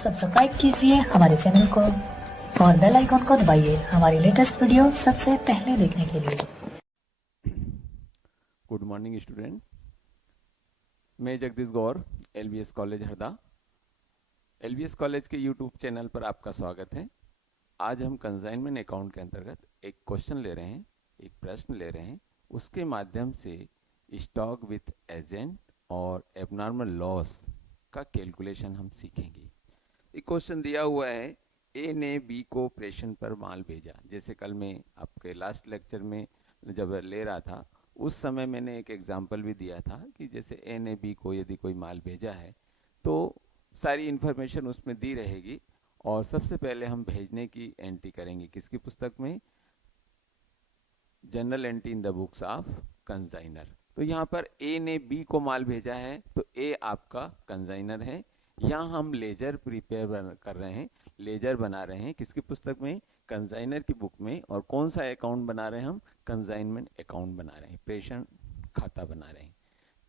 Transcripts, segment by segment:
Subscribe कीजिए हमारे channel को और बेल आइकॉन को दबाइए हमारी लेटेस्ट वीडियो सबसे पहले देखने के लिए। गुड मॉर्निंग स्टूडेंट, मैं Jagdish Gaur, LBS college Harda. LBS college के यूट्यूब चैनल पर आपका स्वागत है। आज हम कंसाइनमेंट अकाउंट के अंतर्गत एक क्वेश्चन ले रहे हैं, एक प्रश्न ले रहे हैं। उसके माध्यम से स्टॉक विथ एजेंट और एबनॉर्मल लॉस का कैलकुलेशन हम सीखेंगे। एक क्वेश्चन दिया हुआ है, ए ने बी को प्रेषण पर माल भेजा। जैसे कल मैं आपके लास्ट लेक्चर में जब ले रहा था उस समय मैंने एक एग्जाम्पल भी दिया था कि जैसे ए ने बी को यदि कोई माल भेजा है तो सारी इन्फॉर्मेशन उसमें दी रहेगी और सबसे पहले हम भेजने की एंट्री करेंगे किसकी पुस्तक में, general entry in the books of consignor. तो यहाँ पर ए ने बी को माल भेजा है तो ए आपका कंसाइनर है। यहाँ हम लेजर प्रिपेयर कर रहे हैं, लेजर बना रहे हैं किसकी पुस्तक में, कंसाइनर की बुक में। और कौन सा अकाउंट बना रहे हैं हम, कंसाइनमेंट अकाउंट बना रहे हैं, प्रेषण खाता बना रहे हैं।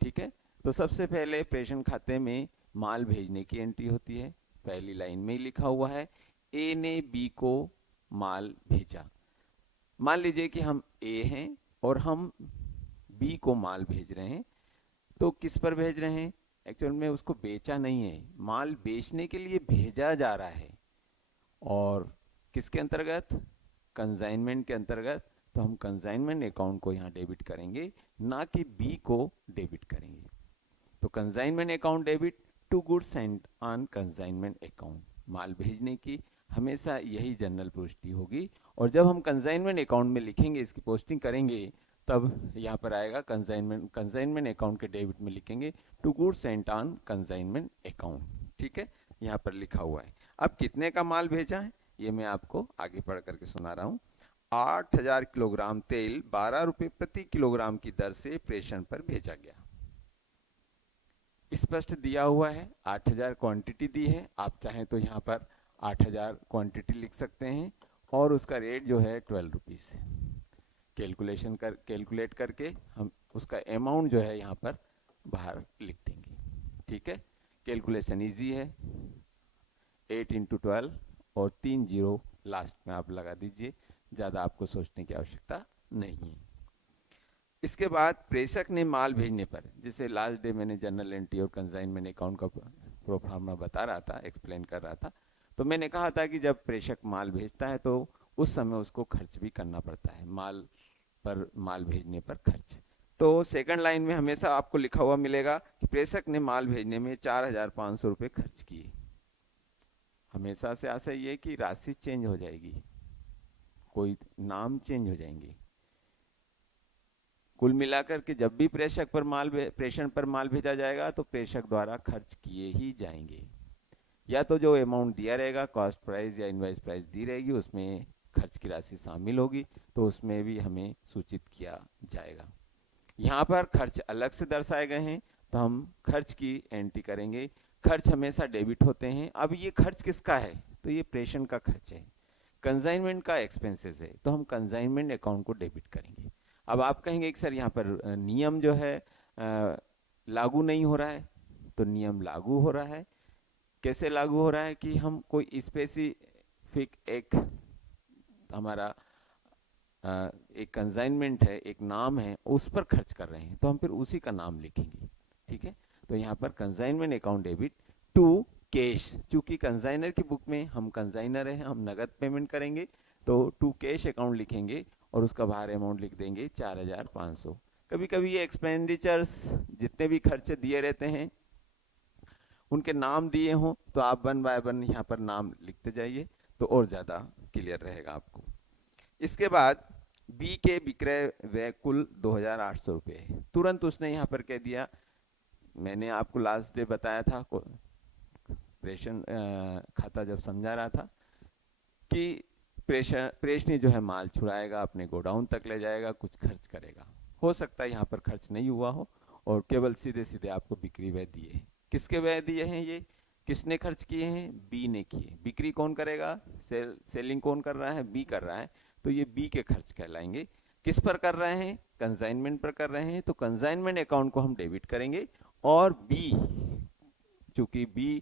ठीक है, तो सबसे पहले प्रेषण खाते में माल भेजने की एंट्री होती है। पहली लाइन में ही लिखा हुआ है, ए ने बी को माल भेजा। मान लीजिए कि हम ए हैं और हम बी को माल भेज रहे हैं। तो किस पर भेज रहे हैं, एक्चुअल में उसको बेचा नहीं है, माल बेचने के लिए भेजा जा रहा है। और किसके अंतर्गत, कंसाइनमेंट के अंतर्गत। तो हम कंसाइनमेंट अकाउंट को यहाँ डेबिट करेंगे, ना कि बी को डेबिट करेंगे। तो consignment account debit to goods sent on consignment account. माल भेजने की हमेशा यही जनरल प्रविष्टि होगी। और जब हम कंसाइनमेंट अकाउंट में लिखेंगे, इसकी पोस्टिंग करेंगे, तब यहाँ पर आएगा कंसाइनमेंट अकाउंट के डेबिट में लिखेंगे to goods sent on consignment account. ठीक है, यहाँ पर लिखा हुआ है। अब कितने का माल भेजा है ये मैं आपको आगे पढ़ करके सुना रहा हूँ। 8000 किलोग्राम तेल 12 रुपये प्रति किलोग्राम की दर से प्रेषण पर भेजा गया। स्पष्ट दिया हुआ है, 8000 क्वांटिटी दी है। आप चाहें तो यहाँ पर 8000 क्वांटिटी लिख सकते हैं और उसका रेट जो है 12 रुपीज़ है। कैलकुलेट करके हम उसका अमाउंट जो है यहाँ पर बाहर लिख देंगे। ठीक है, कैलकुलेशन इजी है। 8 × 12 और 3 0 लास्ट में आप लगा दीजिए, ज़्यादा आपको सोचने की आवश्यकता नहीं है। इसके बाद प्रेषक ने माल भेजने पर, जैसे लास्ट डे मैंने जनरल एंट्री और कंसाइनमेंट अकाउंट का प्रोफार्मा बता रहा था, एक्सप्लेन कर रहा था, तो मैंने कहा था कि जब प्रेषक माल भेजता है तो उस समय उसको खर्च भी करना पड़ता है, माल भेजने पर खर्च। तो सेकंड लाइन में हमेशा आपको लिखा हुआ मिलेगा कि प्रेषक ने माल भेजने में 4500 रुपये खर्च किए। हमेशा से आशा ये कि राशि चेंज हो जाएगी, कोई नाम चेंज हो जाएंगे। कुल मिलाकर के जब भी प्रेषण पर माल भेजा जाएगा तो प्रेषक द्वारा खर्च किए ही जाएंगे। या तो जो अमाउंट दिया रहेगा, कॉस्ट प्राइस या इनवॉइस प्राइस दी रहेगी, उसमें खर्च की राशि शामिल होगी तो उसमें भी हमें सूचित किया जाएगा। यहाँ पर खर्च अलग से दर्शाए गए हैं तो हम खर्च की एंट्री करेंगे। खर्च हमेशा डेबिट होते हैं। अब ये खर्च किसका है, तो ये प्रेषण का खर्च है, कंसाइनमेंट का एक्सपेंसेस है, तो हम कंसाइनमेंट अकाउंट को डेबिट करेंगे। अब आप कहेंगे कि सर यहाँ पर नियम जो है लागू नहीं हो रहा है, तो नियम लागू हो रहा है। कैसे लागू हो रहा है कि हम कोई स्पेसिफिक एक हमारा एक कंसाइनमेंट है, एक नाम है, उस पर खर्च कर रहे हैं तो हम फिर उसी का नाम लिखेंगे। ठीक है, तो यहाँ पर consignment account debit to cash, चूंकि कंसाइनर की बुक में हम कंसाइनर हैं, हम नगद पेमेंट करेंगे तो टू कैश अकाउंट लिखेंगे और उसका बाहर अमाउंट लिख देंगे 4500। कभी कभी ये एक्सपेंडिचर्स जितने भी खर्चे दिए रहते हैं उनके नाम दिए हों तो आप 1 बाय 1 यहाँ पर नाम लिखते जाइए तो और ज़्यादा क्लियर रहेगा आपको। इसके बाद बी के विक्रय व्यय कुल 2800 रुपये है। तुरंत उसने यहाँ पर कह दिया, मैंने आपको लास्ट डे बताया था प्रेषण खाता जब समझा रहा था कि प्रेषणी जो है माल छुड़ाएगा, अपने गोडाउन तक ले जाएगा, कुछ खर्च करेगा। हो सकता है यहाँ पर खर्च नहीं हुआ हो और केवल सीधे सीधे आपको बिक्री व्यय दिए हैं। किसके व्यय दिए हैं, ये किसने खर्च किए हैं, बी ने किए। बिक्री कौन करेगा, सेलिंग कौन कर रहा है, बी कर रहा है, तो ये बी के खर्च कहलाएंगे। किस पर कर रहे हैं, कंसाइनमेंट पर कर रहे हैं, तो कंसाइनमेंट अकाउंट को हम डेबिट करेंगे। और बी, चूंकि बी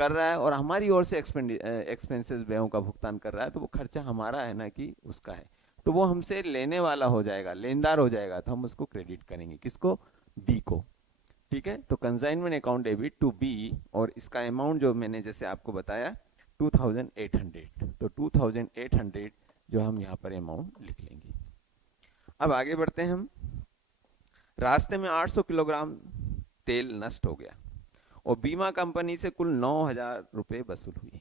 कर रहा है और हमारी ओर से एक्सपेंसेस व्ययों का भुगतान कर रहा है, तो वो खर्चा हमारा है ना कि उसका है, तो वो हमसे लेने वाला हो जाएगा, लेनदार हो जाएगा, तो हम उसको क्रेडिट करेंगे, किसको, बी को। ठीक है, तो consignment account debit to B, और इसका अमाउंट जो मैंने जैसे आपको बताया 2800, तो 2800 जो हम यहाँ पर अमाउंट लिख लेंगे। अब आगे बढ़ते हैं हम। रास्ते में 800 किलोग्राम तेल नष्ट हो गया और बीमा कंपनी से कुल 9000 रुपये वसूल हुए।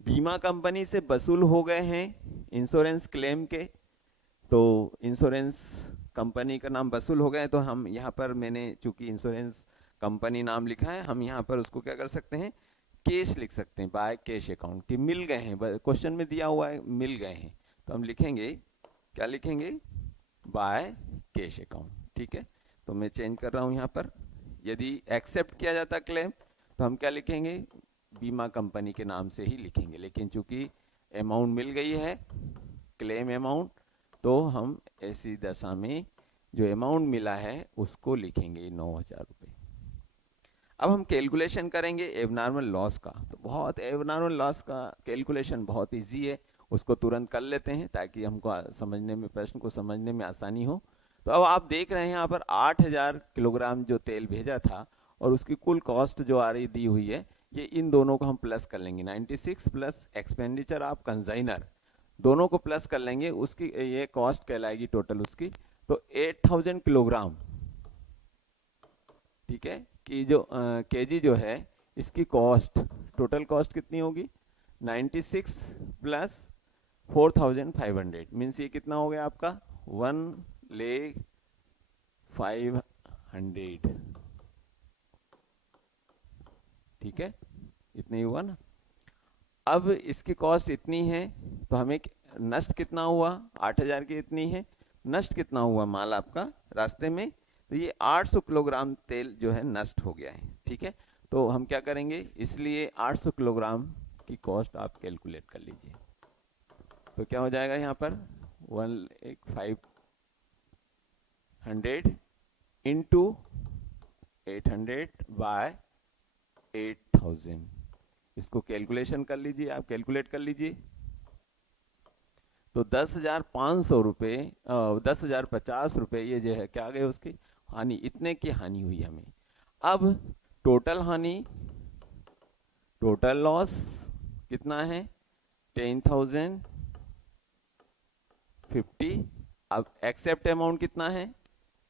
बीमा कंपनी से वसूल हो गए हैं इंश्योरेंस क्लेम के, तो इंश्योरेंस कंपनी का नाम वसूल हो गए, तो हम यहाँ पर, मैंने चूंकि इंश्योरेंस कंपनी नाम लिखा है, हम यहाँ पर उसको क्या कर सकते हैं, कैश लिख सकते हैं, बाय कैश अकाउंट, कि मिल गए हैं, क्वेश्चन में दिया हुआ है मिल गए हैं, तो हम लिखेंगे, क्या लिखेंगे, बाय कैश अकाउंट। ठीक है, तो मैं चेंज कर रहा हूँ यहाँ पर, यदि एक्सेप्ट किया जाता क्लेम तो हम क्या लिखेंगे, बीमा कंपनी के नाम से ही लिखेंगे, लेकिन चूंकि अमाउंट मिल गई है, क्लेम अमाउंट, तो हम ऐसी दशा में जो अमाउंट मिला है उसको लिखेंगे 9000 रुपये। अब हम कैलकुलेशन करेंगे एबनॉर्मल लॉस का, तो बहुत एबनॉर्मल लॉस का कैलकुलेशन बहुत इजी है, उसको तुरंत कर लेते हैं ताकि हमको समझने में, प्रश्न को समझने में आसानी हो। तो अब आप देख रहे हैं यहाँ पर 8000 किलोग्राम जो तेल भेजा था और उसकी कुल कॉस्ट जो आ रही दी हुई है, ये इन दोनों को हम प्लस कर लेंगे, 96 प्लस एक्सपेंडिचर ऑफ कंसाइनर, दोनों को प्लस कर लेंगे, उसकी ये कॉस्ट कहलाएगी टोटल उसकी, तो 8000 किलोग्राम। ठीक है, कि जो केजी जो है इसकी कॉस्ट, टोटल कॉस्ट कितनी होगी, 96 प्लस 4500, मीन्स ये कितना हो गया आपका 1,05,000। ठीक है, इतनी हुआ ना। अब इसकी कॉस्ट इतनी है, तो हमें नष्ट कितना हुआ, 8000 की इतनी है, नष्ट कितना हुआ माल आपका रास्ते में, तो ये 800 किलोग्राम तेल जो है नष्ट हो गया है। ठीक है, तो हम क्या करेंगे, इसलिए 800 किलोग्राम की कॉस्ट आप कैलकुलेट कर लीजिए, तो क्या हो जाएगा यहाँ पर 1,500 इंटू 800 बाय 8000, इसको कैलकुलेशन कर लीजिए, आप कैलकुलेट कर लीजिए, तो 10,500 रुपये, 10,050 रुपये ये जो है क्या गए उसकी हानि, इतने की हानि हुई हमें। अब टोटल हानि, टोटल लॉस कितना है 10,050, अब एक्सेप्ट अमाउंट कितना है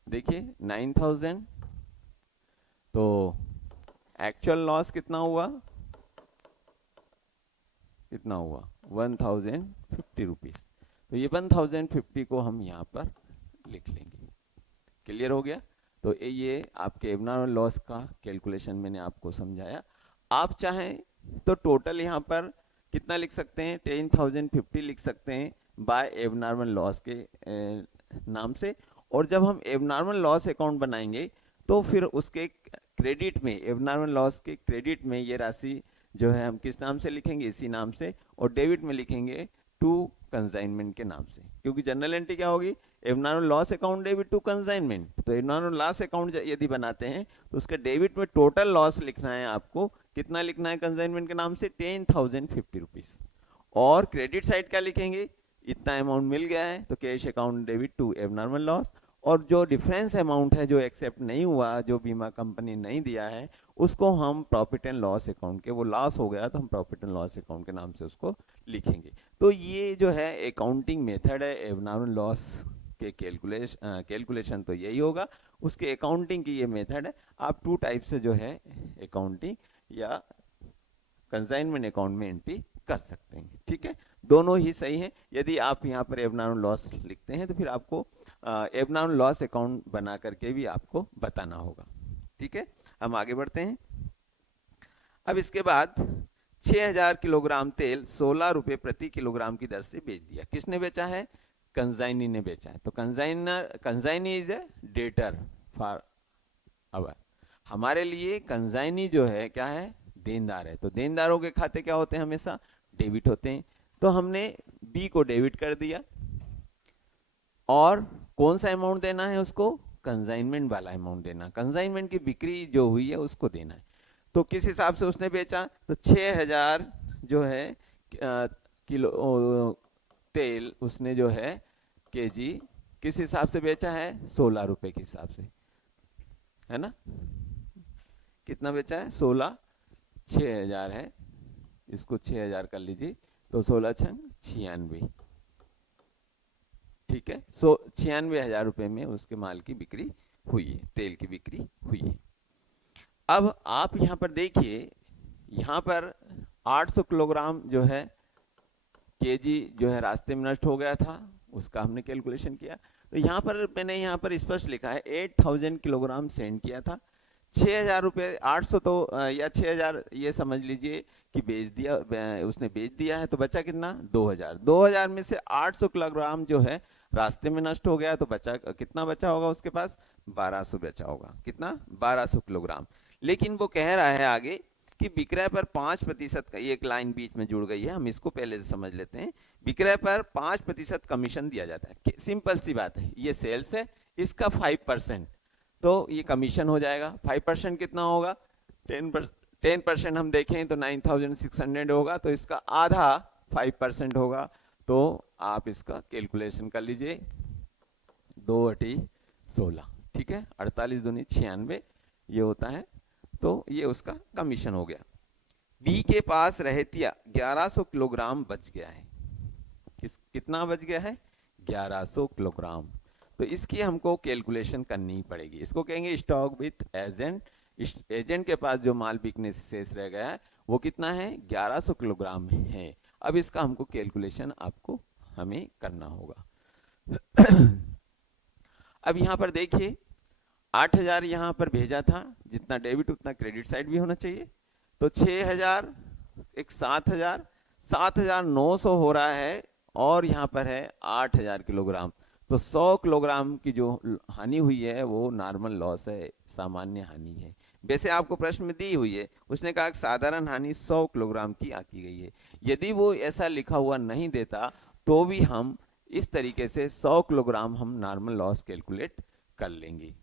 देखिए 9,000, तो एक्चुअल लॉस कितना हुआ, कितना हुआ 1,050 रुपीज, तो ये 1,050 को हम यहाँ पर लिख लेंगे। क्लियर हो गया, तो ये आपके एबनॉर्मल लॉस का कैलकुलेशन मैंने आपको समझाया। आप चाहें तो टोटल यहाँ पर कितना लिख सकते हैं, 10,050 लिख सकते हैं बाय एबनॉर्मल लॉस के नाम से, और जब हम एबनॉर्मल लॉस अकाउंट बनाएंगे तो फिर उसके क्रेडिट में, एबनॉर्मल लॉस के क्रेडिट में ये राशि जो है हम किस नाम से लिखेंगे, इसी नाम से, और डेबिट में लिखेंगे टू कंसाइनमेंट के नाम से, क्योंकि जनरल एंट्री क्या होगी, abnormal loss account debit to consignment. तो एबनॉर्मल लॉस अकाउंट यदि बनाते हैं तो उसके डेबिट में टोटल लॉस लिखना है आपको, कितना लिखना है कंसाइनमेंट के नाम से 10,050 रुपीज, और क्रेडिट साइड क्या लिखेंगे, इतना अमाउंट मिल गया है तो cash account debit to abnormal loss, और जो डिफरेंस अमाउंट है जो एक्सेप्ट नहीं हुआ, जो बीमा कंपनी नहीं दिया है, उसको हम प्रॉफिट एंड लॉस अकाउंट के, वो लॉस हो गया तो हम प्रॉफिट एंड लॉस अकाउंट के नाम से उसको लिखेंगे। तो ये जो है अकाउंटिंग मेथड है एबनॉर्मल लॉस के कैलकुलेशन तो यही होगा, उसके अकाउंटिंग की ये मेथड है। आप टू टाइप से जो है अकाउंटिंग या कंसाइनमेंट अकाउंट में एंट्री कर सकते हैं। ठीक है, दोनों ही सही हैं। यदि आप यहाँ पर एबनॉर्मल लॉस लिखते हैं तो फिर आपको एबनॉर्मल लॉस अकाउंट बना करके भी आपको बताना होगा। ठीक है, हम आगे बढ़ते हैं। अब इसके बाद 6,000 किलोग्राम तेल 16 रुपये प्रति किलोग्राम की दर से बेच दिया। किसने बेचा है, कंसाइनी ने बेचा है। तो consignee is a debtor for our, हमारे लिए कंसाइनी जो है क्या है, देनदार है। तो देनदारों के खाते क्या होते हैं, हमेशा डेबिट होते हैं। तो हमने बी को डेबिट कर दिया, और कौन सा अमाउंट देना है उसको, कंसाइनमेंट वाला अमाउंट देना, कंसाइनमेंट की बिक्री जो हुई है उसको देना है। तो किस हिसाब से उसने बेचा, तो 6000 जो है किलो तेल उसने जो है केजी किस हिसाब से बेचा है, 16 रुपए के हिसाब से, है ना। कितना बेचा है, 16, 6000 है, इसको 6000 कर लीजिए, तो 16 छंग 96, ठीक है। 96,000 रुपए में उसके माल की बिक्री हुई है, तेल की बिक्री हुई है। अब आप यहाँ पर देखिए, यहाँ पर 800 किलोग्राम जो है केजी जो है रास्ते में नष्ट हो गया था, उसका हमने कैलकुलेशन किया। तो यहाँ पर मैंने यहाँ पर स्पष्ट लिखा है 8000 किलोग्राम सेंड किया था, 6000 रुपये, 800 तो या 6000 ये समझ लीजिए कि बेच दिया, उसने बेच दिया है, तो बचा कितना, 2000। 2000 में से 800 किलोग्राम जो है रास्ते में नष्ट हो गया, तो बचा कितना, बचा होगा उसके पास 1200 बचा होगा, कितना, 1200 किलोग्राम। लेकिन वो कह रहा है आगे कि विक्रय पर 5% का, एक लाइन बीच में जुड़ गई है, हम इसको पहले से समझ लेते हैं। विक्रय पर 5% कमीशन दिया जाता है, सिंपल सी बात है, ये सेल्स है, इसका 5%, तो ये कमीशन हो जाएगा। 5% कितना होगा, 10% हम देखें तो 9600 होगा, तो इसका आधा 5% होगा, तो आप इसका कैलकुलेशन कर लीजिए, 2/16, ठीक है, 48 दूनी 96 ये होता है, तो ये उसका कमीशन हो गया। बी के पास रहतिया 1100 किलोग्राम बच गया है, कितना बच गया है, 1100 किलोग्राम, तो इसकी हमको कैलकुलेशन करनी पड़ेगी। इसको कहेंगे स्टॉक विथ एजेंट। एजेंट के पास जो माल बिकने से शेष रह गया है वो कितना है, 1100 किलोग्राम है। अब इसका हमको कैलकुलेशन आपको हमें करना होगा। अब यहाँ पर देखिए 8000 यहाँ पर भेजा था, जितना डेबिट उतना क्रेडिट साइड भी होना चाहिए, तो 6000 एक 7000, 7900 हो रहा है, और यहाँ पर है 8000 किलोग्राम, तो 100 किलोग्राम की जो हानि हुई है वो नॉर्मल लॉस है, सामान्य हानि है। वैसे आपको प्रश्न में दी हुई है, उसने कहा कि साधारण हानि 100 किलोग्राम की आकी गई है। यदि वो ऐसा लिखा हुआ नहीं देता तो भी हम इस तरीके से 100 किलोग्राम हम नॉर्मल लॉस कैलकुलेट कर लेंगे।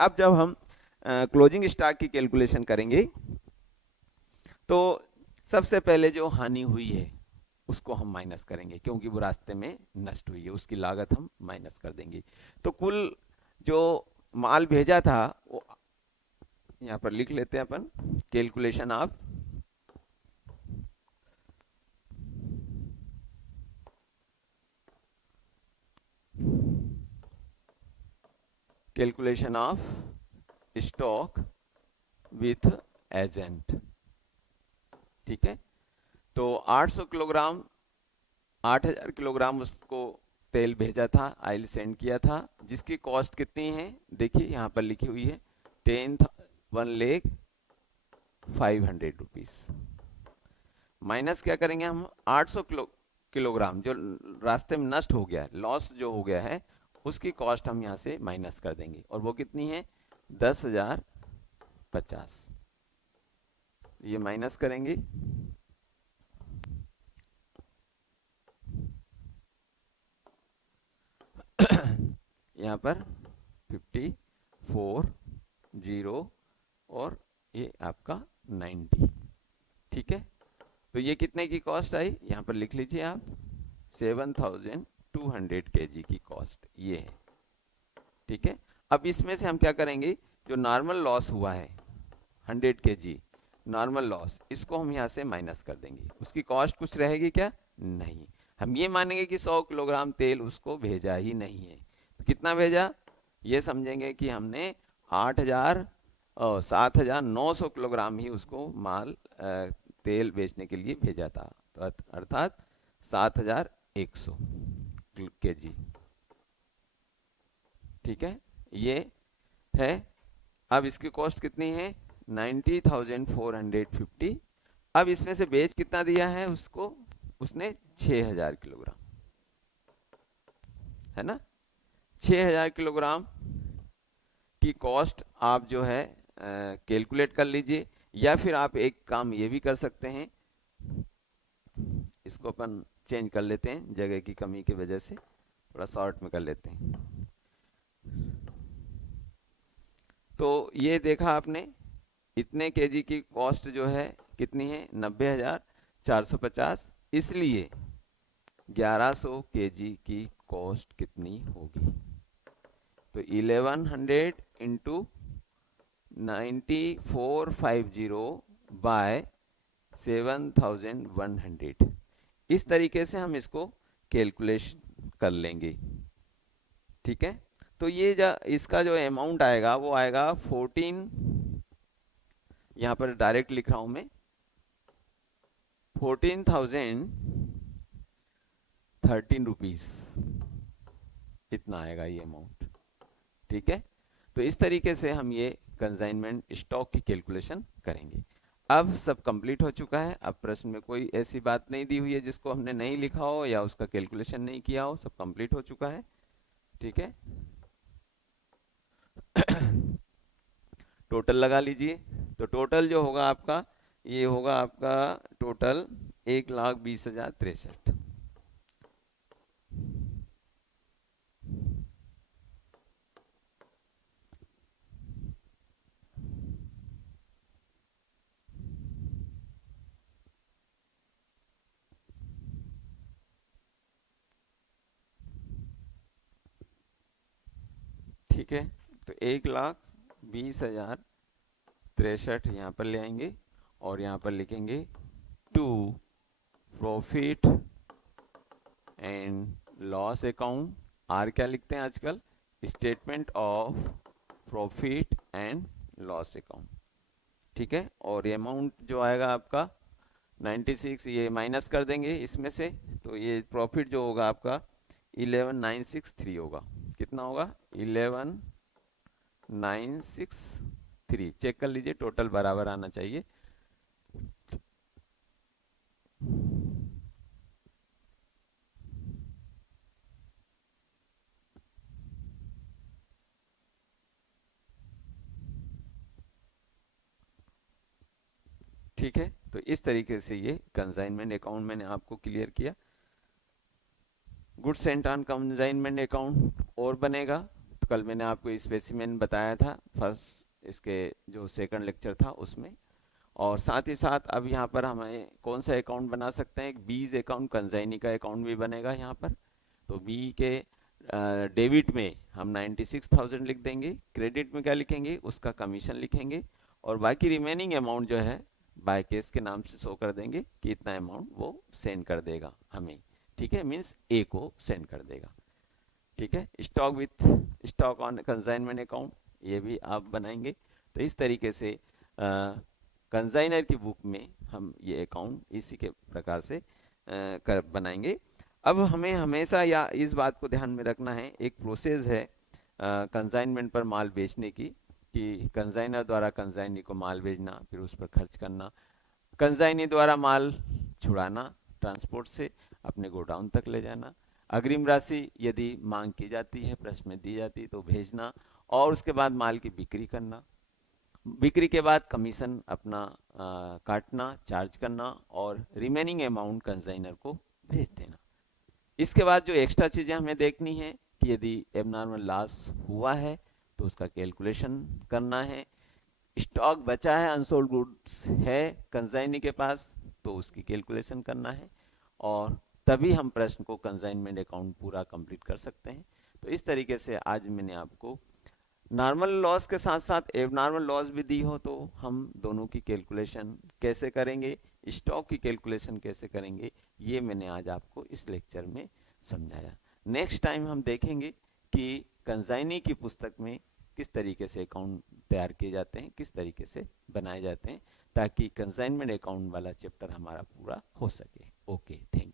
अब जब हम क्लोजिंग स्टॉक की कैलकुलेशन करेंगे तो सबसे पहले जो हानि हुई है उसको हम माइनस करेंगे, क्योंकि वो रास्ते में नष्ट हुई है, उसकी लागत हम माइनस कर देंगे। तो कुल जो माल भेजा था वो यहाँ पर लिख लेते हैं अपन, calculation of stock with agent, ठीक है। तो 800 किलोग्राम, 8000 किलोग्राम उसको तेल भेजा था, ऑयल सेंड किया था, जिसकी कॉस्ट कितनी है, देखिए यहाँ पर लिखी हुई है 1,0500 रुपीज। माइनस क्या करेंगे हम, 800 किलोग्राम जो रास्ते में नष्ट हो गया, लॉस जो हो गया है, उसकी कॉस्ट हम यहाँ से माइनस कर देंगे, और वो कितनी है, 10,050। ये माइनस करेंगे, यहाँ पर 54 और ये आपका 90, ठीक है। तो ये कितने की कॉस्ट आई, यहाँ पर लिख लीजिए आप, 7200 kg की कॉस्ट ये है, ठीक है। अब इसमें से हम क्या करेंगे, जो नॉर्मल लॉस हुआ है 100 kg नॉर्मल लॉस, इसको हम यहाँ से माइनस कर देंगे, उसकी कॉस्ट कुछ रहेगी क्या, नहीं। हम ये मानेंगे कि 100 किलोग्राम तेल उसको भेजा ही नहीं है, तो कितना भेजा, ये समझेंगे कि हमने 7,900 किलोग्राम ही उसको माल तेल बेचने के लिए भेजा था, तो अर्थात 7,100 kg, ठीक है, ये है। अब इसकी कॉस्ट कितनी है, 90,450। अब इसमें से बेच कितना दिया है उसको, उसने 6,000 किलोग्राम, है ना। 6,000 किलोग्राम की कॉस्ट आप जो है कैलकुलेट कर लीजिए, या फिर आप एक काम ये भी कर सकते हैं, इसको अपन चेंज कर लेते हैं, जगह की कमी की वजह से थोड़ा शॉर्ट में कर लेते हैं। तो ये देखा आपने इतने केजी की कॉस्ट जो है कितनी है, 90,450, इसलिए 1100 केजी की कॉस्ट कितनी होगी, तो 1100 इंटू 9450 बाय 7100, इस तरीके से हम इसको कैलकुलेशन कर लेंगे। ठीक है, तो ये इसका जो अमाउंट आएगा वो आएगा 14, यहाँ पर डायरेक्ट लिख रहा हूं मैं, 14,013 रुपीज, इतना आएगा ये अमाउंट। ठीक है, तो इस तरीके से हम ये कंसाइनमेंट स्टॉक की कैलकुलेशन करेंगे। अब सब कंप्लीट हो चुका है। अब प्रश्न में कोई ऐसी बात नहीं दी हुई है जिसको हमने नहीं लिखा हो या उसका कैलकुलेशन नहीं किया हो, सब कंप्लीट हो चुका है। ठीक है, टोटल लगा लीजिए। तो टोटल जो होगा आपका, ये होगा आपका टोटल 1,20,063। ठीक है, तो 1,20,063 यहाँ पर ले आएंगे और यहाँ पर लिखेंगे to profit and loss account. आर क्या लिखते हैं आजकल, statement of profit and loss account. ठीक है, और ये अमाउंट जो आएगा आपका 96, ये माइनस कर देंगे इसमें से, तो ये प्रॉफिट जो होगा आपका 11,963 होगा। कितना होगा, 11,963। चेक कर लीजिए, टोटल बराबर आना चाहिए। ठीक है, तो इस तरीके से ये कंसाइनमेंट अकाउंट मैंने आपको क्लियर किया। Goods and on consignment account और बनेगा, तो कल मैंने आपको स्पेसिमेन बताया था फर्स्ट, इसके जो सेकंड लेक्चर था उसमें। और साथ ही साथ अब यहाँ पर हमें कौन सा अकाउंट बना सकते हैं, एक बीज अकाउंट, कंसाइनी का अकाउंट भी बनेगा यहाँ पर। तो बी के डेबिट में हम 96,000 लिख देंगे, क्रेडिट में क्या लिखेंगे, उसका कमीशन लिखेंगे, और बाकी रिमेनिंग अमाउंट जो है बाय कैश के नाम से शो कर देंगे कि इतना अमाउंट वो सेंड कर देगा हमें। ठीक है, मीन्स ए को सेंड कर देगा। ठीक है, stock with stock on consignment account, ये भी आप बनाएंगे। तो इस तरीके से कंसाइनर की बुक में हम ये अकाउंट इसी के प्रकार से बनाएंगे। अब हमें हमेशा या इस बात को ध्यान में रखना है, एक प्रोसेस है कंसाइनमेंट पर माल बेचने की, कि कंसाइनर द्वारा कंसाइनी को माल भेजना, फिर उस पर खर्च करना, कंसाइनी द्वारा माल छुड़ाना, ट्रांसपोर्ट से अपने गोडाउन तक ले जाना, अग्रिम राशि यदि मांग की जाती है, प्रश्न में दी जाती तो भेजना, और उसके बाद माल की बिक्री करना, बिक्री के बाद कमीशन अपना काटना, चार्ज करना, और रिमेनिंग अमाउंट कंसाइनर को भेज देना। इसके बाद जो एक्स्ट्रा चीज़ें हमें देखनी है कि यदि एबनॉर्मल लॉस हुआ है तो उसका कैलकुलेशन करना है, स्टॉक बचा है, अनसोल्ड गुड्स है कंसाइनी के पास, तो उसकी कैलकुलेशन करना है, और तभी हम प्रश्न को कंसाइनमेंट अकाउंट पूरा कंप्लीट कर सकते हैं। तो इस तरीके से आज मैंने आपको नॉर्मल लॉस के साथ साथ एबनॉर्मल लॉस भी दी हो तो हम दोनों की कैलकुलेशन कैसे करेंगे, स्टॉक की कैलकुलेशन कैसे करेंगे, ये मैंने आज आपको इस लेक्चर में समझाया। नेक्स्ट टाइम हम देखेंगे कि कंसाइनी की पुस्तक में किस तरीके से अकाउंट तैयार किए जाते हैं, किस तरीके से बनाए जाते हैं, ताकि कंसाइनमेंट अकाउंट वाला चैप्टर हमारा पूरा हो सके। Okay, thank you.